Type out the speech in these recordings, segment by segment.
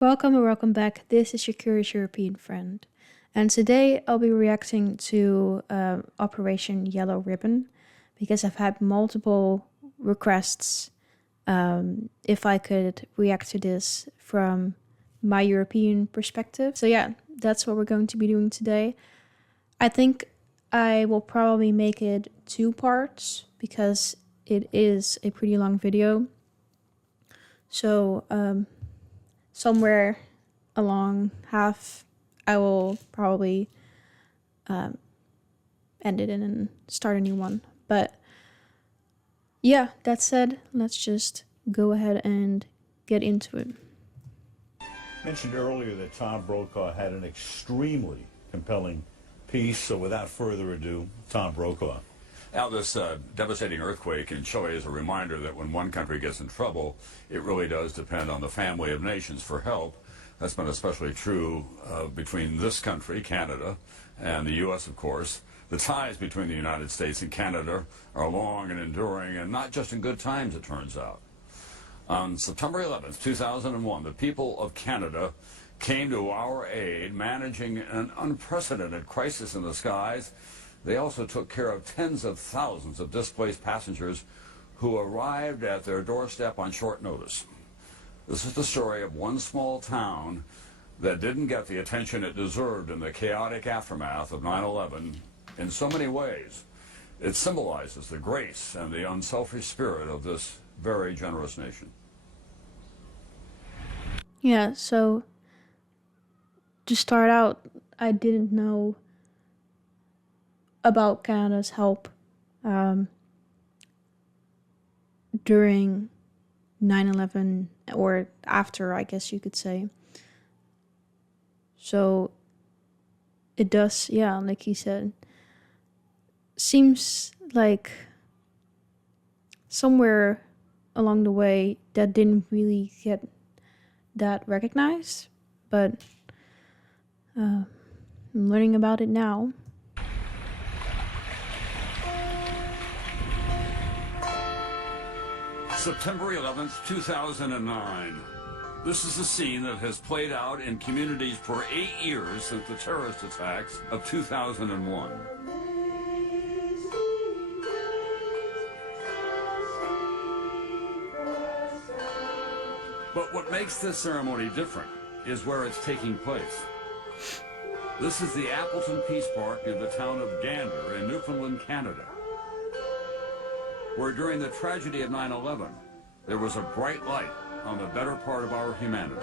Welcome or welcome back. This is your Curious European friend. And today I'll be reacting to Operation Yellow Ribbon because I've had multiple requests if I could react to this from my European perspective. So yeah, that's what we're going to be doing today. I think I will probably make it 2 parts because it is a pretty long video. So somewhere along half, I will probably end it and start a new one. But yeah, that said, let's just go ahead and get into it. Mentioned earlier that Tom Brokaw had an extremely compelling piece, so without further ado, Tom Brokaw. Now, this devastating earthquake in Chile is a reminder that when one country gets in trouble, it really does depend on the family of nations for help. That's been especially true between this country, Canada, and the U.S., of course. The ties between the United States and Canada are long and enduring, and not just in good times, it turns out. On September 11th, 2001, the people of Canada came to our aid, managing an unprecedented crisis in the skies. They also took care of tens of thousands of displaced passengers who arrived at their doorstep on short notice. This is the story of one small town that didn't get the attention it deserved in the chaotic aftermath of 9/11 in so many ways. It symbolizes the grace and the unselfish spirit of this very generous nation. Yeah, so to start out, I didn't know about Canada's help during 9/11 or after, I guess you could say. So it does, yeah, like he said, seems like somewhere along the way that didn't really get that recognized, but I'm learning about it now. September 11th, 2009. This is a scene that has played out in communities for 8 years since the terrorist attacks of 2001. But what makes this ceremony different is where it's taking place. This is the Appleton Peace Park near the town of Gander in Newfoundland, Canada, where during the tragedy of 9/11, there was a bright light on the better part of our humanity.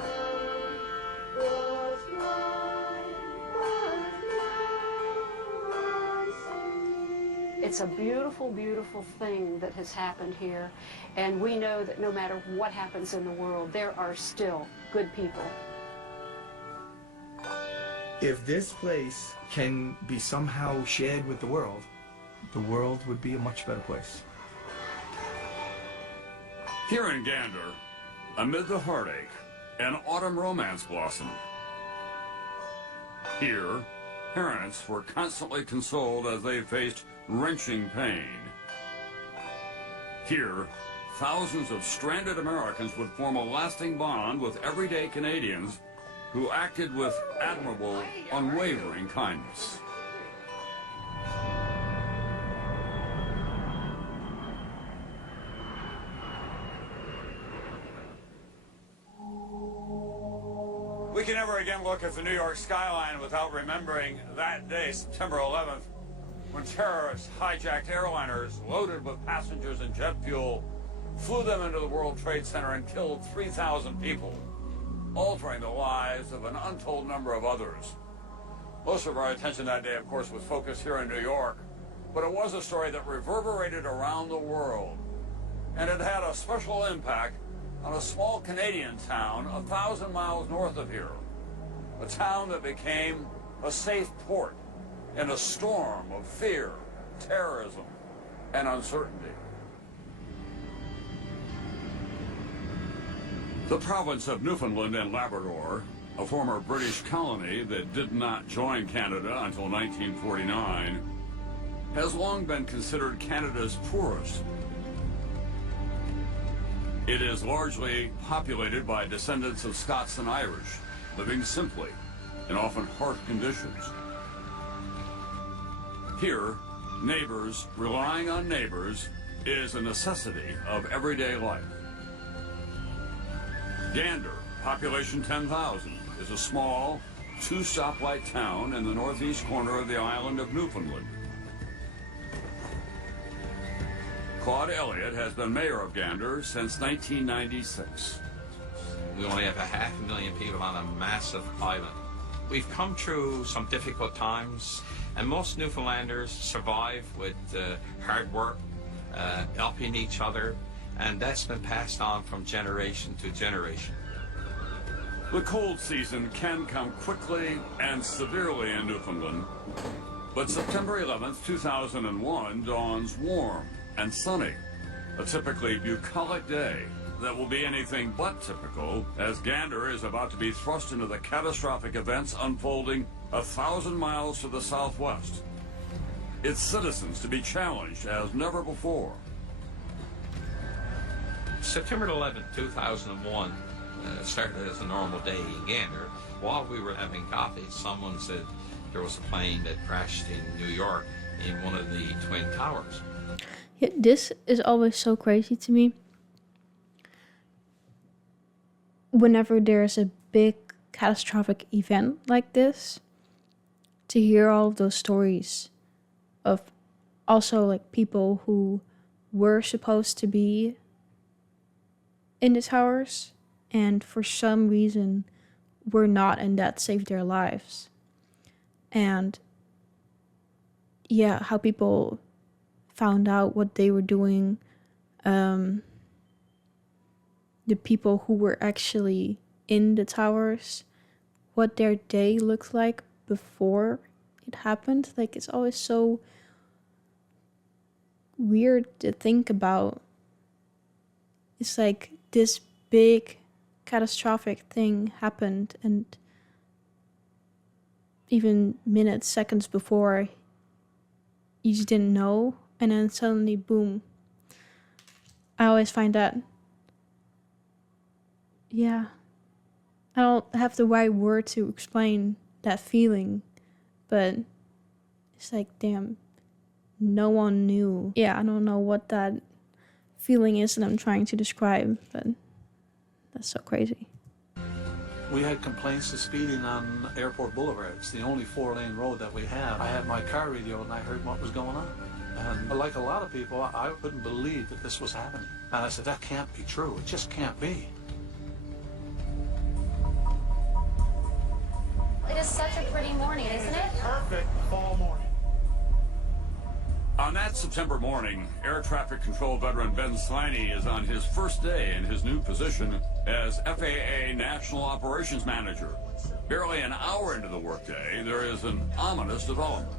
It's a beautiful, beautiful thing that has happened here, and we know that no matter what happens in the world, there are still good people. If this place can be somehow shared with the world would be a much better place. Here in Gander, amid the heartache, an autumn romance blossomed. Here, parents were constantly consoled as they faced wrenching pain. Here, thousands of stranded Americans would form a lasting bond with everyday Canadians who acted with admirable, unwavering kindness. We can never again look at the New York skyline without remembering that day, September 11th, when terrorists hijacked airliners loaded with passengers and jet fuel, flew them into the World Trade Center and killed 3,000 people, altering the lives of an untold number of others. Most of our attention that day, of course, was focused here in New York, but it was a story that reverberated around the world, and it had a special impact on a small Canadian town 1,000 miles north of here, a town that became a safe port in a storm of fear, terrorism, and uncertainty. The province of Newfoundland and Labrador, a former British colony that did not join Canada until 1949, has long been considered Canada's poorest. It is largely populated by descendants of Scots and Irish, living simply in often harsh conditions. Here, neighbors relying on neighbors is a necessity of everyday life. Gander, population 10,000, is a small, two-stoplight town in the northeast corner of the island of Newfoundland. Claude Elliott has been mayor of Gander since 1996. We only have 500,000 people on a massive island. We've come through some difficult times, and most Newfoundlanders survive with hard work, helping each other, and that's been passed on from generation to generation. The cold season can come quickly and severely in Newfoundland, but September 11th, 2001 dawns warm and sunny, a typically bucolic day that will be anything but typical, as Gander is about to be thrust into the catastrophic events unfolding 1,000 miles to the southwest. Its citizens to be challenged as never before. September 11, 2001 started as a normal day in Gander. While we were having coffee, someone said there was a plane that crashed in New York in one of the Twin Towers. Yeah, this is always so crazy to me. Whenever there's a big catastrophic event like this, to hear all of those stories of also like people who were supposed to be in the towers and for some reason were not, and that saved their lives. And yeah, how people found out what they were doing, the people who were actually in the towers, what their day looked like before it happened. Like, it's always so weird to think about. It's like this big catastrophic thing happened, and even minutes, seconds before, you just didn't know, and then suddenly, boom. I always find that, yeah, I don't have the right word to explain that feeling, but it's like, damn, no one knew. Yeah, I don't know what that feeling is that I'm trying to describe, but that's so crazy. We had complaints of speeding on Airport Boulevard. It's the only 4-lane road that we have. I had my car radio and I heard what was going on. And like a lot of people, I couldn't believe that this was happening. And I said, that can't be true. It just can't be. It is such a pretty morning, isn't it? Perfect fall morning. On that September morning, air traffic control veteran Ben Sliney is on his first day in his new position as FAA National Operations Manager. Barely an hour into the workday, there is an ominous development.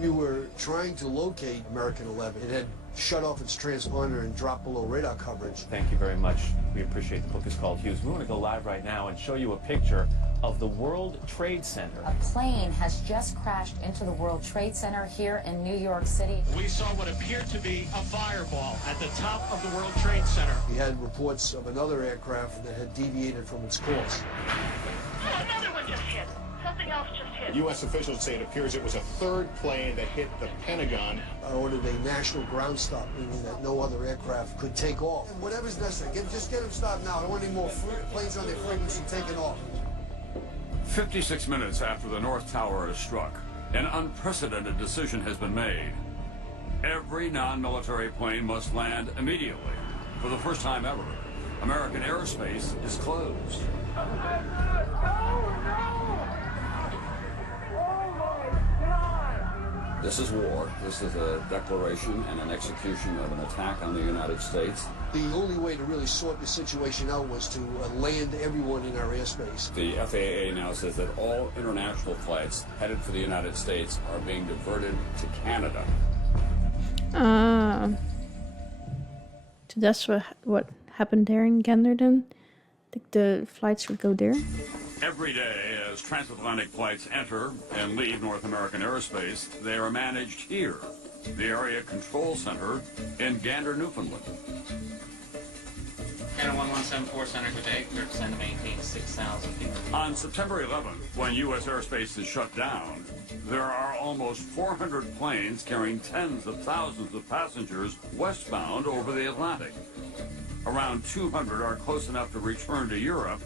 We were trying to locate American 11. It had shut off its transponder and dropped below radar coverage. Thank you very much. We appreciate the book is called Hughes. We want to go live right now and show you a picture of the World Trade Center. A plane has just crashed into the World Trade Center here in New York City. We saw what appeared to be a fireball at the top of the World Trade Center. We had reports of another aircraft that had deviated from its course. Oh, another one just hit. Something else just hit. U.S. officials say it appears it was a third plane that hit the Pentagon. I ordered a national ground stop, meaning that no other aircraft could take off. And whatever's necessary, just get them stopped now. I don't want any more planes on their frequency taking off. 56 minutes after the North Tower is struck, an unprecedented decision has been made. Every non-military plane must land immediately. For the first time ever, American airspace is closed. This is war. This is a declaration and an execution of an attack on the United States. The only way to really sort the situation out was to land everyone in our airspace. The FAA now says that all international flights headed for the United States are being diverted to Canada. So that's what happened there in Gander then? The flights would go there? Every day, as transatlantic flights enter and leave North American airspace, they are managed here, the Area Control Center in Gander, Newfoundland. Gander 1174 Center, good day. Clear to send to maintain 6,000 feet. On September 11th, when U.S. airspace is shut down, there are almost 400 planes carrying tens of thousands of passengers westbound over the Atlantic. Around 200 are close enough to return to Europe.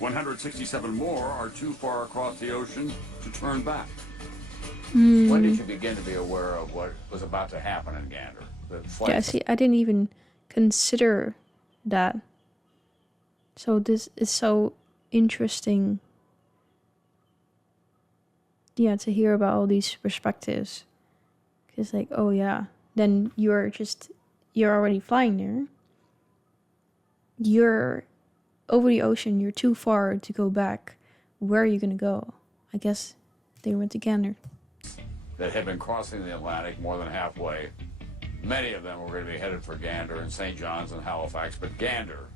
167 more are too far across the ocean to turn back. When did you begin to be aware of what was about to happen in Gander? Yeah, see, I didn't even consider that. So this is so interesting. Yeah, to hear about all these perspectives. Because like, oh yeah, then you're already flying there. You're over the ocean, you're too far to go back. Where are you gonna go? I guess they went to Gander. That had been crossing the Atlantic more than halfway. Many of them were going to be headed for Gander and St. John's and Halifax, but Gander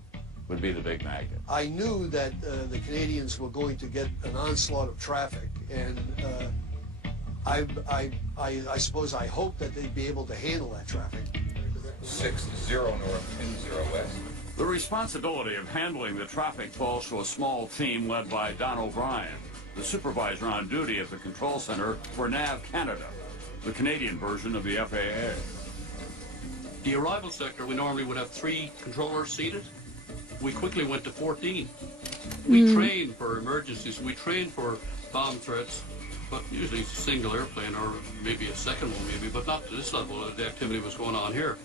would be the big magnet. I knew that the Canadians were going to get an onslaught of traffic, and I suppose I hoped that they'd be able to handle that traffic. 60 north, 20 west. The responsibility of handling the traffic falls to a small team led by Don O'Brien, the supervisor on duty at the control center for NAV Canada, the Canadian version of the FAA. The arrival sector, we normally would have 3 controllers seated. We quickly went to 14. We train for emergencies. We train for bomb threats, but usually it's a single airplane or maybe a second one maybe, but not to this level. The activity was going on here.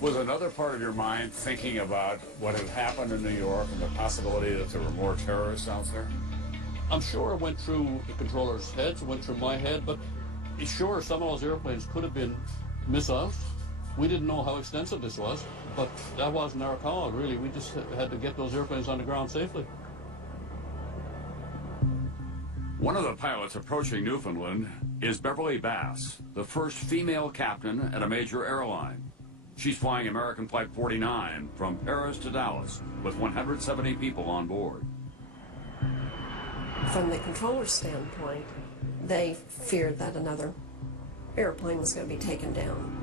Was another part of your mind thinking about what had happened in New York and the possibility that there were more terrorists out there? I'm sure it went through the controllers' heads, it went through my head, but sure, some of those airplanes could have been missiles. We didn't know how extensive this was, but that wasn't our call, really. We just had to get those airplanes on the ground safely. One of the pilots approaching Newfoundland is Beverly Bass, the first female captain at a major airline. She's flying American Flight 49 from Paris to Dallas with 170 people on board. From the controller's standpoint, they feared that another airplane was going to be taken down.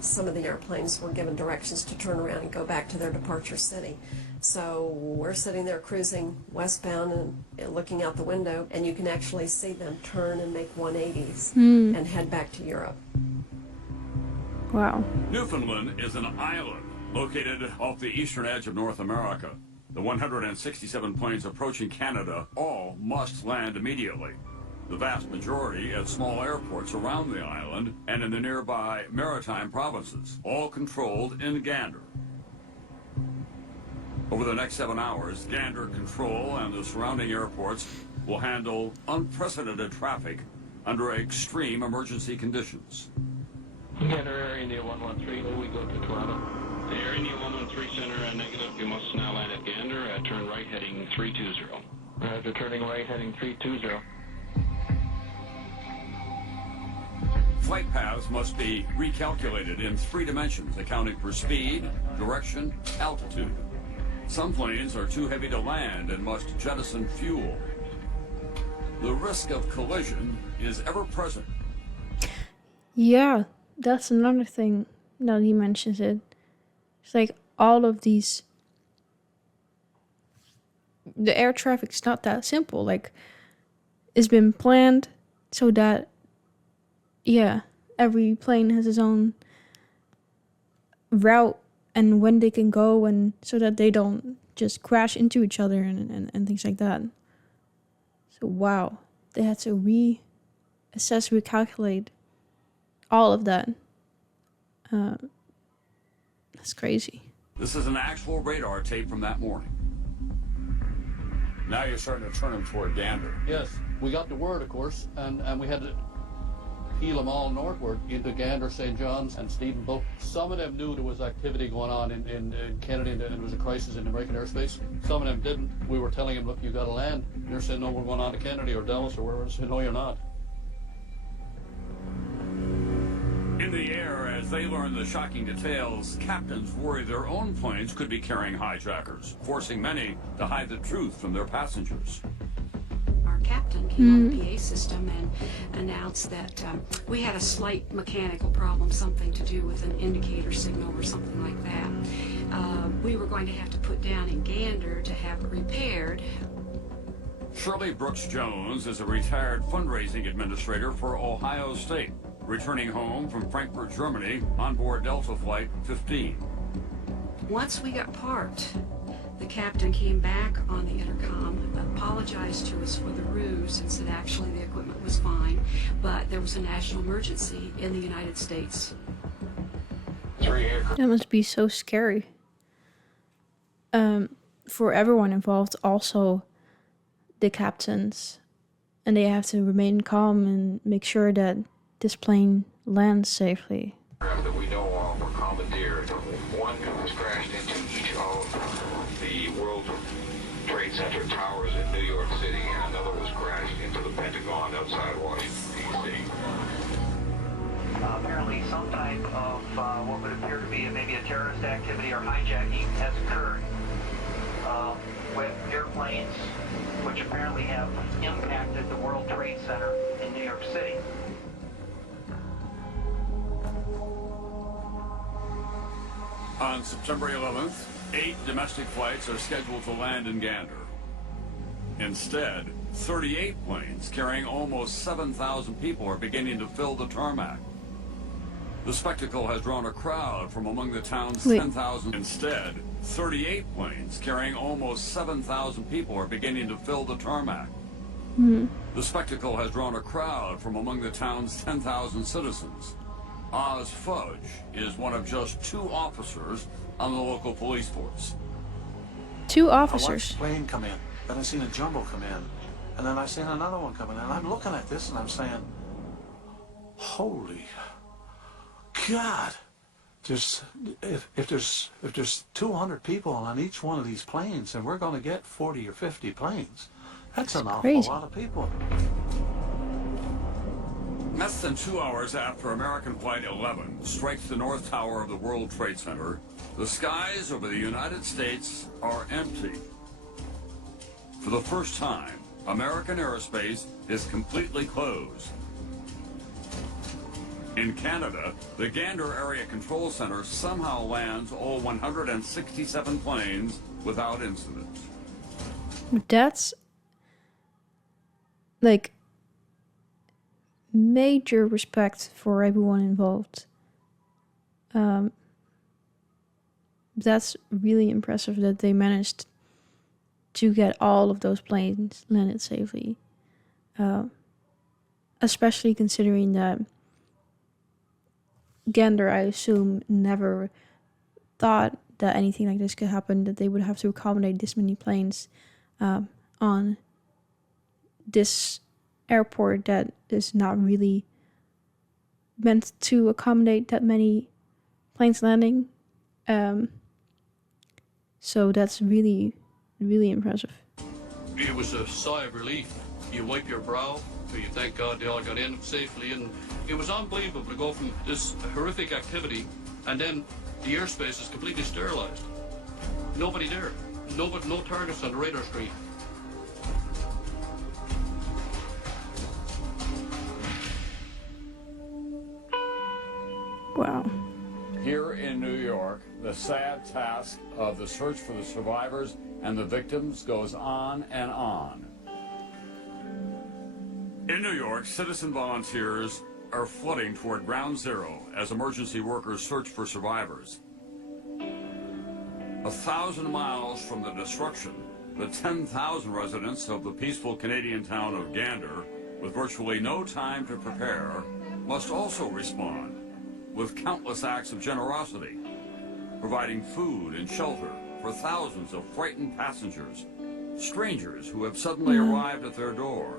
Some of the airplanes were given directions to turn around and go back to their departure city. So we're sitting there cruising westbound and looking out the window, and you can actually see them turn and make 180s and head back to Europe. Wow. Newfoundland is an island located off the eastern edge of North America. The 167 planes approaching Canada all must land immediately. The vast majority at small airports around the island and in the nearby maritime provinces, all controlled in Gander. Over the next 7 hours, Gander Control and the surrounding airports will handle unprecedented traffic under extreme emergency conditions. Gander Air India 113, we go to Toronto. Air India 113 Center, negative. You must now land at Gander. Turn right heading 320. After turning right heading 320. Flight paths must be recalculated in 3 dimensions, accounting for speed, direction, altitude. Some planes are too heavy to land and must jettison fuel. The risk of collision is ever present. Yeah, that's another thing now that he mentions it. It's like all of these... The air traffic's not that simple. Like, it's been planned so that, yeah, every plane has its own route and when they can go, and so that they don't just crash into each other and things like that. So, wow. They had to reassess, recalculate all of that. That's crazy. This is an actual radar tape from that morning. Now you're starting to turn them toward Gander. Yes, we got the word, of course, and we had to peel them all northward into Gander, St. John's, and Stephenville. Some of them knew there was activity going on in Kennedy, and there was a crisis in American airspace. Some of them didn't. We were telling them, look, you got to land. And they're saying, no, we're going on to Kennedy or Dallas or wherever. I said, no, you're not. In the air, as they learn the shocking details, captains worry their own planes could be carrying hijackers, forcing many to hide the truth from their passengers. Our captain came on the PA system and announced that we had a slight mechanical problem, something to do with an indicator signal or something like that. we were going to have to put down in Gander to have it repaired. Shirley Brooks Jones is a retired fundraising administrator for Ohio State, returning home from Frankfurt, Germany on board Delta Flight 15. Once we got parked, the captain came back on the intercom, apologized to us for the ruse, and said actually the equipment was fine, but there was a national emergency in the United States. That must be so scary. For everyone involved, also the captains, and they have to remain calm and make sure that this plane lands safely. That we know of were commandeered. One was crashed into each of the World Trade Center towers in New York City, and another was crashed into the Pentagon outside Washington, D.C. Apparently some type of what would appear to be maybe a terrorist activity or hijacking has occurred with airplanes which apparently have impacted the World Trade Center in New York City. On September 11th, 8 domestic flights are scheduled to land in Gander. Instead, 38 planes carrying almost 7,000 people are beginning to fill the tarmac. The spectacle has drawn a crowd from among the town's 10,000. Instead, 38 planes carrying almost 7,000 people are beginning to fill the tarmac. The spectacle has drawn a crowd from among the town's 10,000 citizens. Oz Fudge is one of just 2 officers on the local police force. 2 I officers. watched a plane come in, then I seen a jumbo come in, and then I seen another one come in, and I'm looking at this and I'm saying, holy God, if there's 200 people on each one of these planes, and we're going to get 40 or 50 planes, that's an awful lot of people. Less than 2 hours after American Flight 11 strikes the North Tower of the World Trade Center, the skies over the United States are empty. For the first time, American airspace is completely closed. In Canada, the Gander Area Control Center somehow lands all 167 planes without incident. That's like major respect for everyone involved. That's really impressive that they managed to get all of those planes landed safely. Especially considering that Gander, I assume, never thought that anything like this could happen, that they would have to accommodate this many planes on this airport that is not really meant to accommodate that many planes landing. So that's really, really impressive. It was a sigh of relief. You wipe your brow, you thank God they all got in safely, and it was unbelievable to go from this horrific activity, and then the airspace is completely sterilized. Nobody there. No targets on the radar screen. Wow. Here in New York, the sad task of the search for the survivors and the victims goes on and on. In New York, citizen volunteers are flooding toward Ground Zero as emergency workers search for survivors. 1,000 miles from the destruction, the 10,000 residents of the peaceful Canadian town of Gander, with virtually no time to prepare, must also respond with countless acts of generosity, providing food and shelter for thousands of frightened passengers, strangers who have suddenly arrived at their door.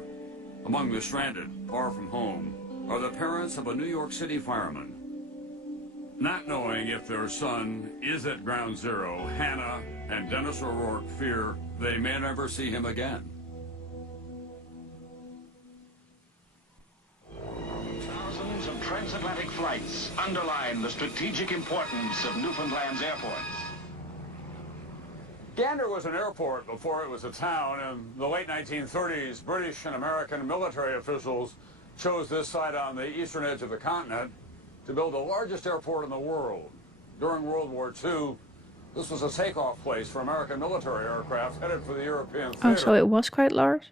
Among the stranded, far from home, are the parents of a New York City fireman. Not knowing if their son is at Ground Zero, Hannah and Dennis O'Rourke fear they may never see him again. Thousands of transatlantic flights underline the strategic importance of Newfoundland's airports. Gander was an airport before it was a town. In the late 1930s, British and American military officials chose this site on the eastern edge of the continent to build the largest airport in the world. During World War II, This was a takeoff place for American military aircraft headed for the European Oh, theater. so it was quite large?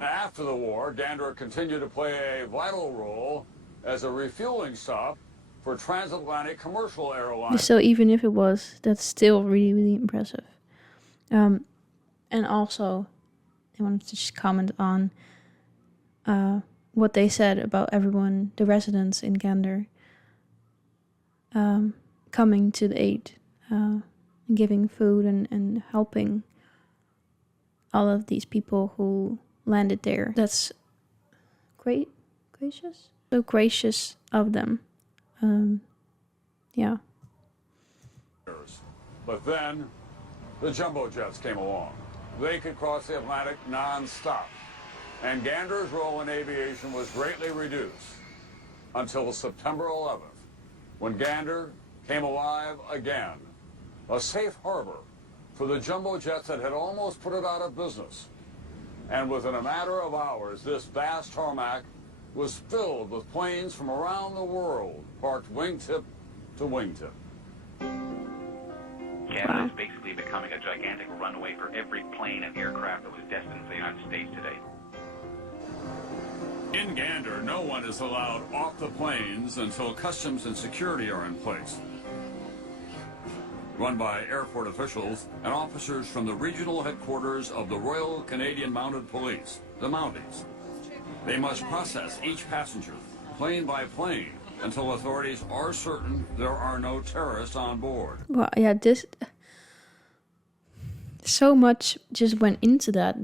After the war, Gander continued to play a vital role as a refueling stop for transatlantic commercial airlines. So even if it was, that's still really, really impressive. And also, I wanted to just comment on what they said about everyone, the residents in Gander, coming to the aid, giving food and helping all of these people who landed there. That's gracious? So gracious of them. Yeah. But then, the jumbo jets came along. They could cross the Atlantic non-stop. And Gander's role in aviation was greatly reduced until September 11th, when Gander came alive again. A safe harbor for the jumbo jets that had almost put it out of business. And within a matter of hours, this vast tarmac was filled with planes from around the world, parked wingtip to wingtip. Canada is basically becoming a gigantic runway for every plane and aircraft that was destined for the United States today. In Gander, no one is allowed off the planes until customs and security are in place. Run by airport officials and officers from the regional headquarters of the Royal Canadian Mounted Police, the Mounties. They must process each passenger, plane by plane, until authorities are certain there are no terrorists on board. Well, yeah, so much just went into that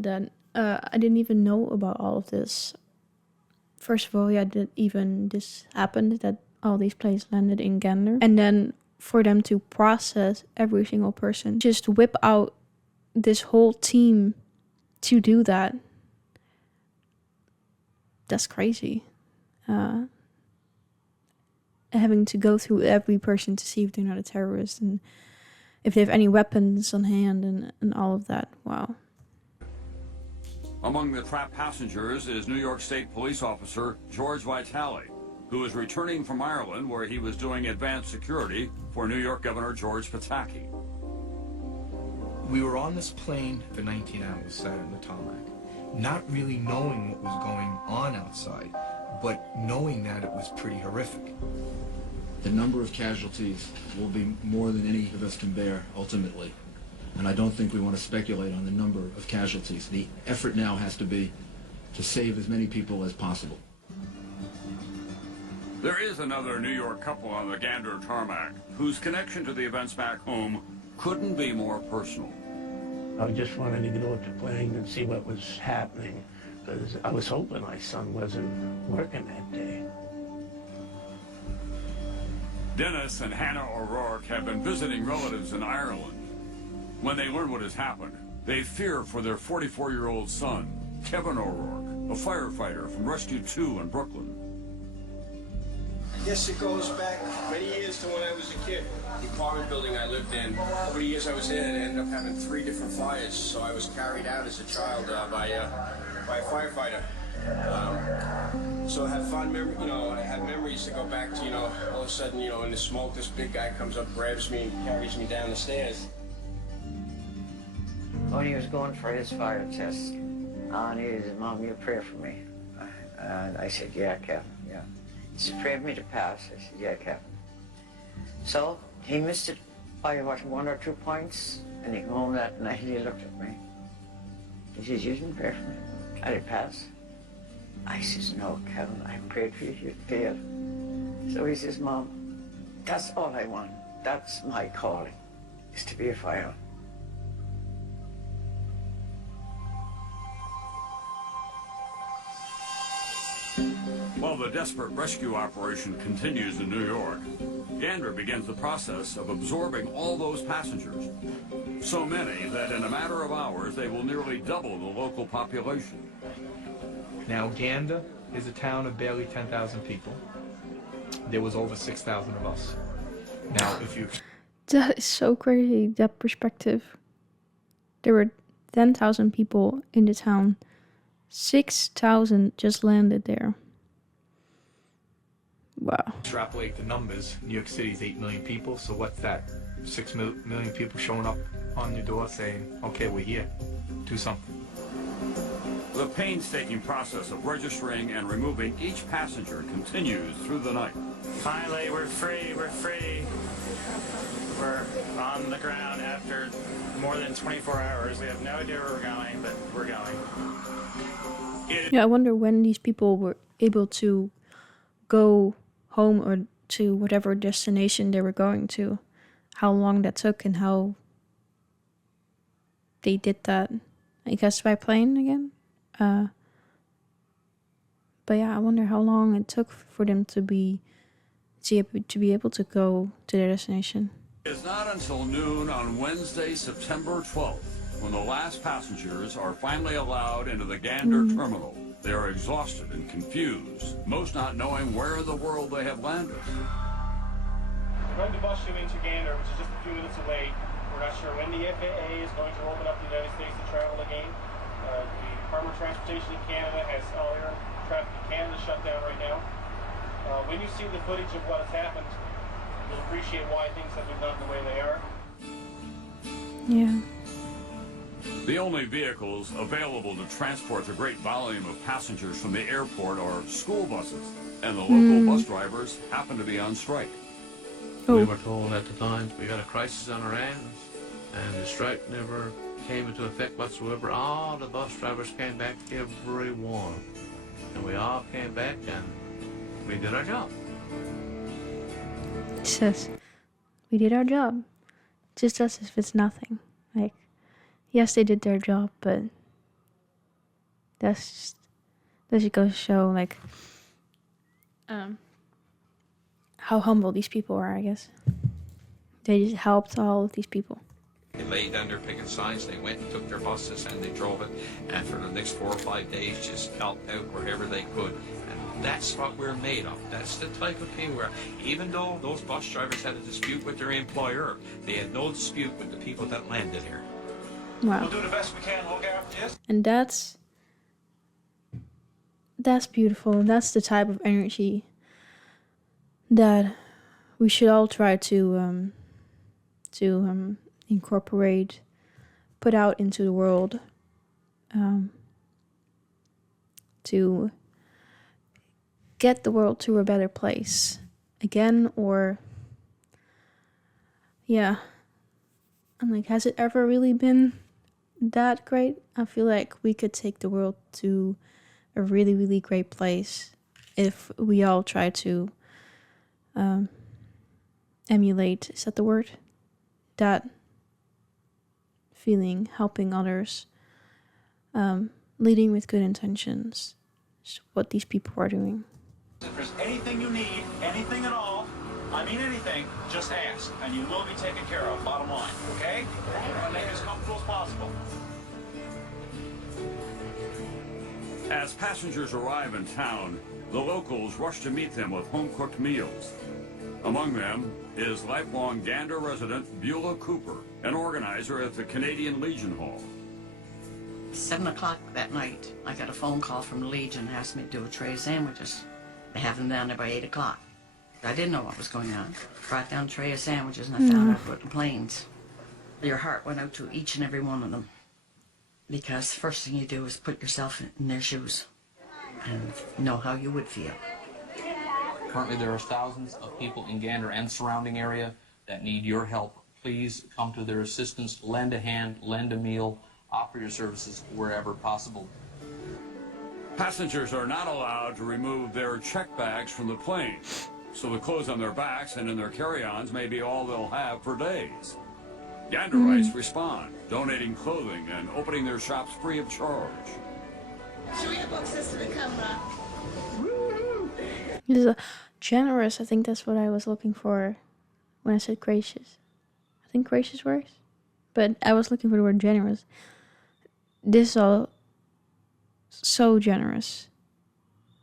I didn't even know about all of this. First of all, yeah, that even this happened, that all these planes landed in Gander. And then for them to process every single person, just whip out this whole team to do that. That's crazy. Having to go through every person to see if they're not a terrorist and if they have any weapons on hand and all of that. Wow. Among the trapped passengers is New York State Police Officer George Vitale, who is returning from Ireland, where he was doing advanced security for New York Governor George Pataki. We were on this plane for 19 hours, sat on the tarmac, not really knowing what was going on outside, but knowing that it was pretty horrific. The number of casualties will be more than any of us can bear, ultimately. And I don't think we want to speculate on the number of casualties. The effort now has to be to save as many people as possible. There is another New York couple on the Gander tarmac whose connection to the events back home couldn't be more personal. I just wanted to get off the plane and see what was happening, because I was hoping my son wasn't working that day. Dennis and Hannah O'Rourke have been visiting relatives in Ireland. When they learn what has happened, they fear for their 44-year-old son, Kevin O'Rourke, a firefighter from Rescue 2 in Brooklyn. I guess it goes back many years to when I was a kid. The apartment building I lived in, over the years I was in, it ended up having 3 different fires, so I was carried out as a child by a firefighter. So I have fond memories, I have memories to go back to, all of a sudden, in the smoke, this big guy comes up, grabs me, and carries me down the stairs. When he was going for his fire test, and he said, "Mom, you pray for me." And I said, "Yeah, Kevin, yeah." He said, "Pray for me to pass." I said, "Yeah, Kevin." So he missed it by, 1 or 2 points, and he came home that night, he looked at me. He says, "You didn't pray for me. I did pass." I says, "No, Kevin, I prayed for you, you failed." So he says, "Mom, that's all I want. That's my calling, is to be a fireman." While the desperate rescue operation continues in New York, Gander begins the process of absorbing all those passengers. So many that in a matter of hours they will nearly double the local population. Now, Gander is a town of barely 10,000 people. There was over 6,000 of us. Now, if you... That is so crazy, that perspective. There were 10,000 people in the town. 6,000 just landed there. Wow. Extrapolate the numbers. New York City is 8 million people, so what's that? 6 million people showing up on your door saying, okay, we're here, do something. The painstaking process of registering and removing each passenger continues through the night. Finally, we're free, we're free. We're on the ground after more than 24 hours. We have no idea where we're going, but we're going. Yeah, I wonder when these people were able to go home or to whatever destination they were going to, how long that took and how they did that. I guess by plane again. But yeah, I wonder how long it took for them to be able to go to their destination. It's not until noon on Wednesday, September 12th, when the last passengers are finally allowed into the Gander terminal. They are exhausted and confused, most not knowing where in the world they have landed. We're going to bus you into Gander, which is just a few minutes away. We're not sure when the FAA is going to open up the United States to travel again. The Department of Transportation in Canada has all air traffic in Canada shut down right now. When you see the footage of what has happened, you'll appreciate why things have been done the way they are. Yeah. The only vehicles available to transport the great volume of passengers from the airport are school buses, and the local bus drivers happen to be on strike. We were told at the time we had a crisis on our hands, and the strike never came into effect whatsoever. All the bus drivers came back, every one. And we all came back and we did our job. It says, we did our job. Just as if it's nothing. Like, yes, they did their job, but that just goes to show, like, how humble these people are, I guess. They just helped all of these people. They laid down their picking signs, they went and took their buses and they drove it, and for the next 4 or 5 days just helped out wherever they could. And that's what we're made of. That's the type of thing where, even though those bus drivers had a dispute with their employer, they had no dispute with the people that landed here. Wow. We'll do the best we can, look after this. And that's beautiful. That's the type of energy that we should all try to incorporate, put out into the world, to get the world to a better place again. Or yeah, I'm like, has it ever really been that great? I feel like we could take the world to a really, really great place if we all try to emulate, is that the word? That feeling, helping others, leading with good intentions, is what these people are doing. If there's anything you need, anything at all, I mean anything, just ask, and you will be taken care of, bottom line, okay? We're going to make it as comfortable as possible. As passengers arrive in town, the locals rush to meet them with home-cooked meals. Among them is lifelong Gander resident Beulah Cooper, an organizer at the Canadian Legion Hall. 7 o'clock that night, I got a phone call from the Legion and asked me to do a tray of sandwiches. They have them down there by 8 o'clock. I didn't know what was going on. Brought down a tray of sandwiches and I found out about the planes. Your heart went out to each and every one of them. Because the first thing you do is put yourself in their shoes and know how you would feel. Currently there are thousands of people in Gander and surrounding area that need your help. Please come to their assistance, lend a hand, lend a meal, offer your services wherever possible. Passengers are not allowed to remove their check bags from the plane, so the clothes on their backs and in their carry-ons may be all they'll have for days. Ganderites respond, donating clothing and opening their shops free of charge. Show your boxes to the camera. This is generous. I think that's what I was looking for when I said gracious. I think gracious works, but I was looking for the word generous. This is all so generous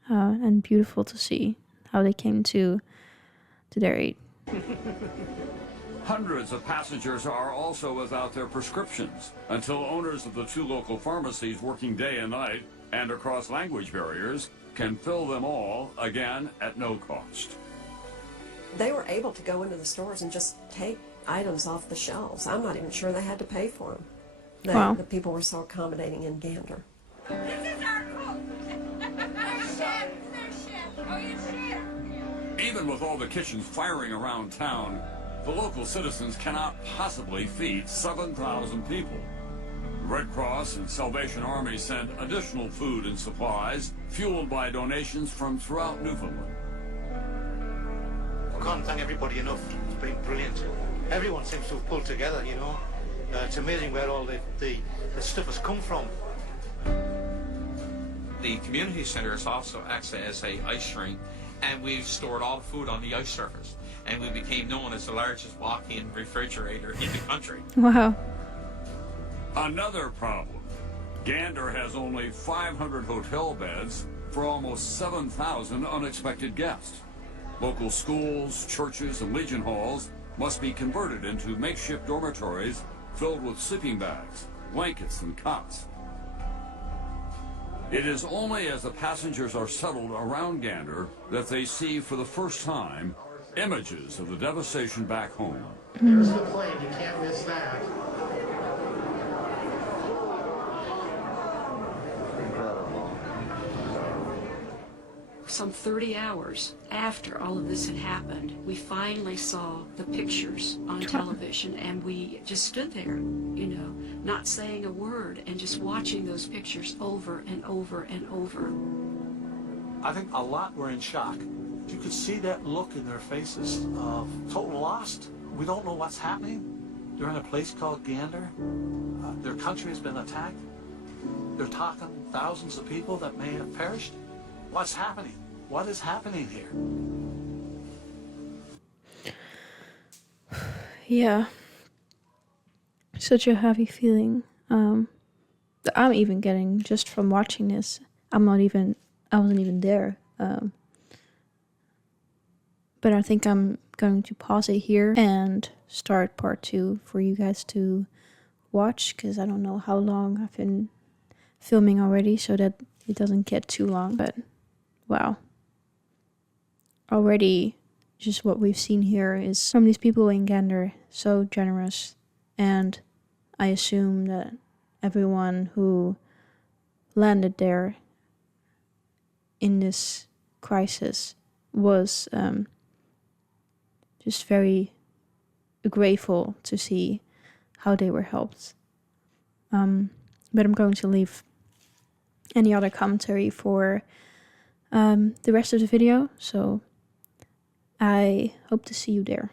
and beautiful to see how they came to their aid. Hundreds of passengers are also without their prescriptions until owners of the 2 local pharmacies working day and night and across language barriers can fill them all, again, at no cost. They were able to go into the stores and just take items off the shelves. I'm not even sure they had to pay for them. Wow. The people were so accommodating in Gander. Even with all the kitchens firing around town, the local citizens cannot possibly feed 7,000 people. The Red Cross and Salvation Army send additional food and supplies, fueled by donations from throughout Newfoundland. I can't thank everybody enough. It's been brilliant. Everyone seems to have pulled together, you know. It's amazing where all the stuff has come from. The community center also acts as a ice rink, and we've stored all the food on the ice surface. And we became known as the largest walk-in refrigerator in the country. Wow. Another problem. Gander has only 500 hotel beds for almost 7,000 unexpected guests. Local schools, churches, and Legion halls must be converted into makeshift dormitories filled with sleeping bags, blankets, and cots. It is only as the passengers are settled around Gander that they see for the first time images of the devastation back home. There's the plane, you can't miss that. Some 30 hours after all of this had happened, we finally saw the pictures on television, and we just stood there, you know, not saying a word and just watching those pictures over and over and over. I think a lot were in shock. You could see that look in their faces of total lost. We don't know what's happening. They're in a place called Gander. Their country has been attacked. They're talking thousands of people that may have perished. What's happening? What is happening here? Yeah. Such a heavy feeling. I'm even getting, just from watching this, I wasn't even there. But I think I'm going to pause it here and start part 2 for you guys to watch, because I don't know how long I've been filming already, so that it doesn't get too long. But wow. Already, just what we've seen here is from these people in Gander, so generous. And I assume that everyone who landed there in this crisis was just very grateful to see how they were helped. But I'm going to leave any other commentary for the rest of the video, so I hope to see you there.